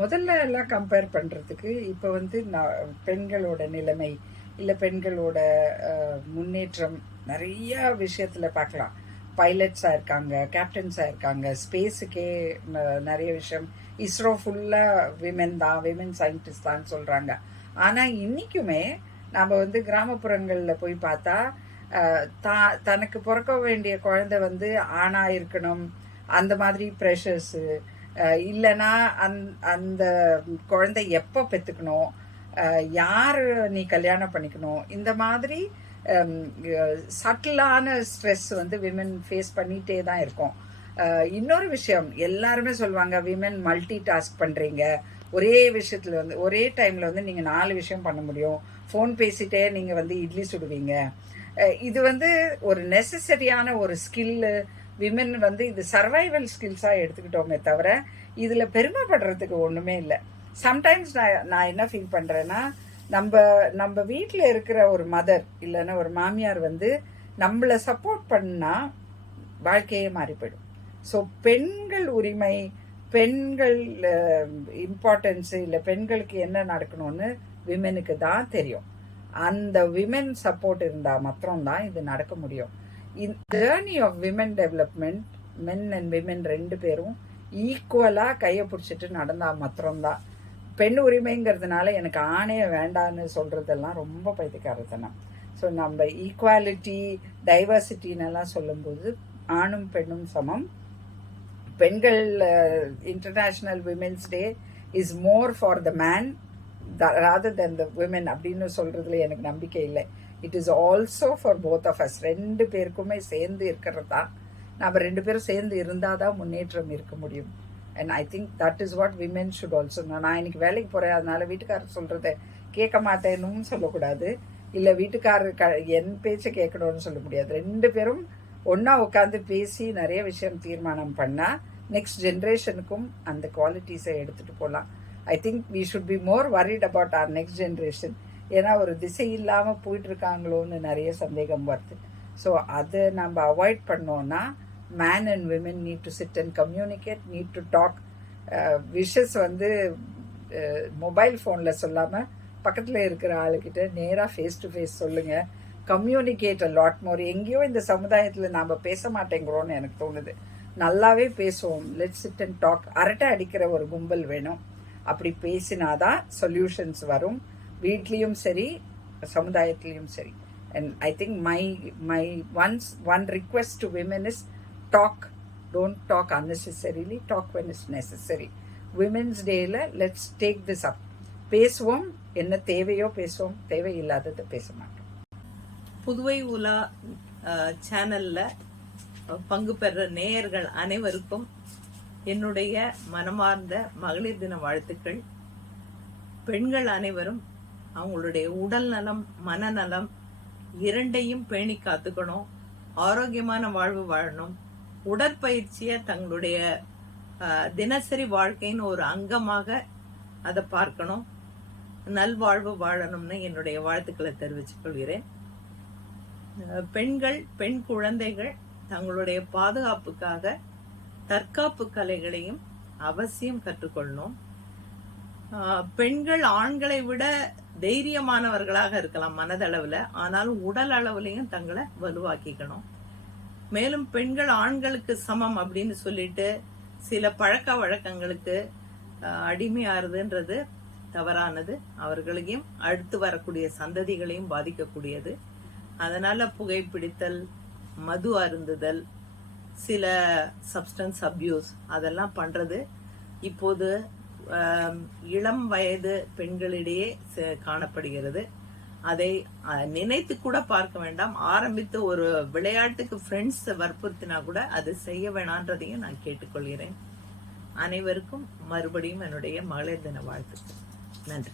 முதல்ல எல்லாம் கம்பேர் பண்ணுறதுக்கு இப்போ வந்து நான் பெண்களோட நிலைமை இல்லை பெண்களோட முன்னேற்றம் நிறைய விஷயத்தில் பார்க்கலாம். பைலட்ஸாக இருக்காங்க கேப்டன்ஸாக இருக்காங்க ஸ்பேஸுக்கே நிறைய விஷயம். இஸ்ரோ ஃபுல்லாக விமென் தான் விமென் சயின்டிஸ்ட் தான் சொல்கிறாங்க ஆனால் இன்றைக்குமே நாம் வந்து கிராமப்புறங்களில் போய் பார்த்தா தா தனக்கு பிறக்க வேண்டிய குழந்தை வந்து ஆணாக இருக்கணும். அந்த மாதிரி ப்ரெஷர்ஸு இல்லைன்னா அந் அந்த குழந்தை எப்போ பெற்றுக்கணும் யார் நீ கல்யாணம் பண்ணிக்கணும் இந்த மாதிரி சட்டிலான ஸ்ட்ரெஸ் வந்து விமன் ஃபேஸ் பண்ணிகிட்டே தான் இருக்கும். இன்னொரு விஷயம் எல்லாருமே சொல்லுவாங்க விமன் மல்டி டாஸ்க் பண்ணுறீங்க ஒரே விஷயத்தில் வந்து ஒரே டைமில் வந்து நீங்கள் நாலு விஷயம் பண்ண முடியும். ஃபோன் பேசிட்டே நீங்கள் வந்து இட்லி சுடுவீங்க. இது வந்து ஒரு நெசசரியான ஒரு ஸ்கில்லு விமன் வந்து இது சர்வைவல் ஸ்கில்ஸாக எடுத்துக்கிட்டோமே தவிர இதில் பெருமைப்படுறதுக்கு ஒன்றுமே இல்லை. சம்டைம்ஸ் நான் நான் என்ன ஃபீல் பண்ணுறேன்னா நம்ம நம்ம வீட்டில் இருக்கிற ஒரு மதர் இல்லைன்னா ஒரு மாமியார் வந்து நம்மளை சப்போர்ட் பண்ணால் வாழ்க்கையே மாறி போயிடும். ஸோ பெண்கள் உரிமை பெண்கள் இம்பார்ட்டன்ஸு இல்லை பெண்களுக்கு என்ன நடக்கணும்னு விமெனுக்கு தான் தெரியும். அந்த விமென் சப்போர்ட் இருந்தால் மாத்திரம்தான் இது நடக்க முடியும். Journey of women development men and women ரெண்டு பேரும் ஈக்குவலாக கையை பிடிச்சிட்டு நடந்தால் மாத்திரம்தான். பெண் உரிமைங்கிறதுனால எனக்கு ஆணைய வேண்டான்னு சொல்கிறதெல்லாம் ரொம்ப பைத்தியக்காரத்தனம். ஸோ நம்ம ஈக்குவாலிட்டி டைவர்சிட்டின்னெல்லாம் சொல்லும்போது ஆணும் பெண்ணும் சமம். பெண்கள் international women's day is more for the man rather then the women அப்படின்னு சொல்கிறதுல எனக்கு நம்பிக்கை இல்லை. It is also for both of us ரெண்டு பேருக்குமே சேர்ந்து இருக்கிறது? தான் நம்ம ரெண்டு பேரும் சேர்ந்து இருந்தால் தான் முன்னேற்றம் இருக்க முடியும். And I think that is what women should also நான் இன்னைக்கு வேலைக்கு போகிறேன் அதனால வீட்டுக்காரர் சொல்கிறத கேட்க மாட்டேன்னு சொல்லக்கூடாது. இல்லை வீட்டுக்காரர் க என் பேச்சை கேட்கணும்னு சொல்ல முடியாது. ரெண்டு பேரும் ஒன்றா உட்காந்து பேசி நிறைய விஷயம் தீர்மானம் பண்ணால் நெக்ஸ்ட் ஜென்ரேஷனுக்கும் அந்த குவாலிட்டிஸை எடுத்துகிட்டு போகலாம் I think we should be more worried about our next generation ஏன்னா ஒரு திசை இல்லாமல் போயிட்டுருக்காங்களோன்னு நிறைய சந்தேகம் வருது. ஸோ அதை நம்ம அவாய்ட் பண்ணோன்னா man and women need to sit and communicate need to talk wishes வந்து மொபைல் ஃபோனில் சொல்லாமல் பக்கத்தில் இருக்கிற ஆளுக்கிட்ட நேராக ஃபேஸ் டு ஃபேஸ் சொல்லுங்கள் கம்யூனிகேட் லாட் மோர் எங்கேயோ இந்த சமுதாயத்தில் நாம் பேச மாட்டேங்கிறோன்னு எனக்கு தோணுது. நல்லாவே பேசுவோம். லெட் சிட் அண்ட் டாக் அரட்டை அடிக்கிற ஒரு கும்பல் வேணும். அப்படி பேசினாதான் சொல்யூஷன்ஸ் வரும். வீட்லேயும் சரி சமுதாயத்திலையும் சரி. And I think my my once one request to women is talk don't talk unnecessarily talk when is necessary women's டேயில் லெட்ஸ் டேக் திஸ் அப் பேசுவோம் என்ன தேவையோ பேசுவோம் தேவையில்லாததை பேச மாட்டோம். புதுவை உலா சேனலில் பங்கு பெற நேயர்கள் அனைவருக்கும் என்னுடைய மனமார்ந்த மகளிர் தின வாழ்த்துக்கள். பெண்கள் அனைவரும் அவங்களுடைய உடல் நலம் மனநலம் இரண்டையும் பேணி காத்துக்கணும். ஆரோக்கியமான வாழ்வு வாழணும். உடற்பயிற்சியை தங்களுடைய தினசரி வாழ்க்கையின் ஒரு அங்கமாக அதை பார்க்கணும். நல்வாழ்வு வாழணும்னு என்னுடைய வாழ்த்துக்களை தெரிவித்துக் கொள்கிறேன். பெண்கள் பெண் குழந்தைகள் தங்களுடைய பாதுகாப்புக்காக தற்காப்பு கலைகளையும் அவசியம் கற்றுக்கொள்ளணும். பெண்கள் ஆண்களை விட தைரியமானவர்களாக இருக்கலாம் மனதளவில். ஆனாலும் உடல் அளவுலையும் தங்களை வலுவாக்கிக்கணும். மேலும் பெண்கள் ஆண்களுக்கு சமம் அப்படின்னு சொல்லிட்டு சில பழக்க வழக்கங்களுக்கு அஹ், அடிமையாறுதுன்றது தவறானது. அவர்களையும் அடுத்து வரக்கூடிய சந்ததிகளையும் பாதிக்கக்கூடியது. அதனால புகைப்பிடித்தல் மது அருந்துதல் சில சப்ஸ்டன்ஸ் அப்யூஸ் அதெல்லாம் பண்றது. இப்போது இளம் வயது பெண்களிடையே ச- காணப்படுகிறது. அதை நினைத்து கூட பார்க்க வேண்டாம். ஆரம்பித்து ஒரு விளையாட்டுக்கு ஃப்ரெண்ட்ஸ் வற்புறுத்தினா கூட அது செய்ய வேணான்றதையும் நான் கேட்டுக்கொள்கிறேன். அனைவருக்கும் மறுபடியும் என்னுடைய மகளிர் தின வாழ்த்துக்கள். நன்றி.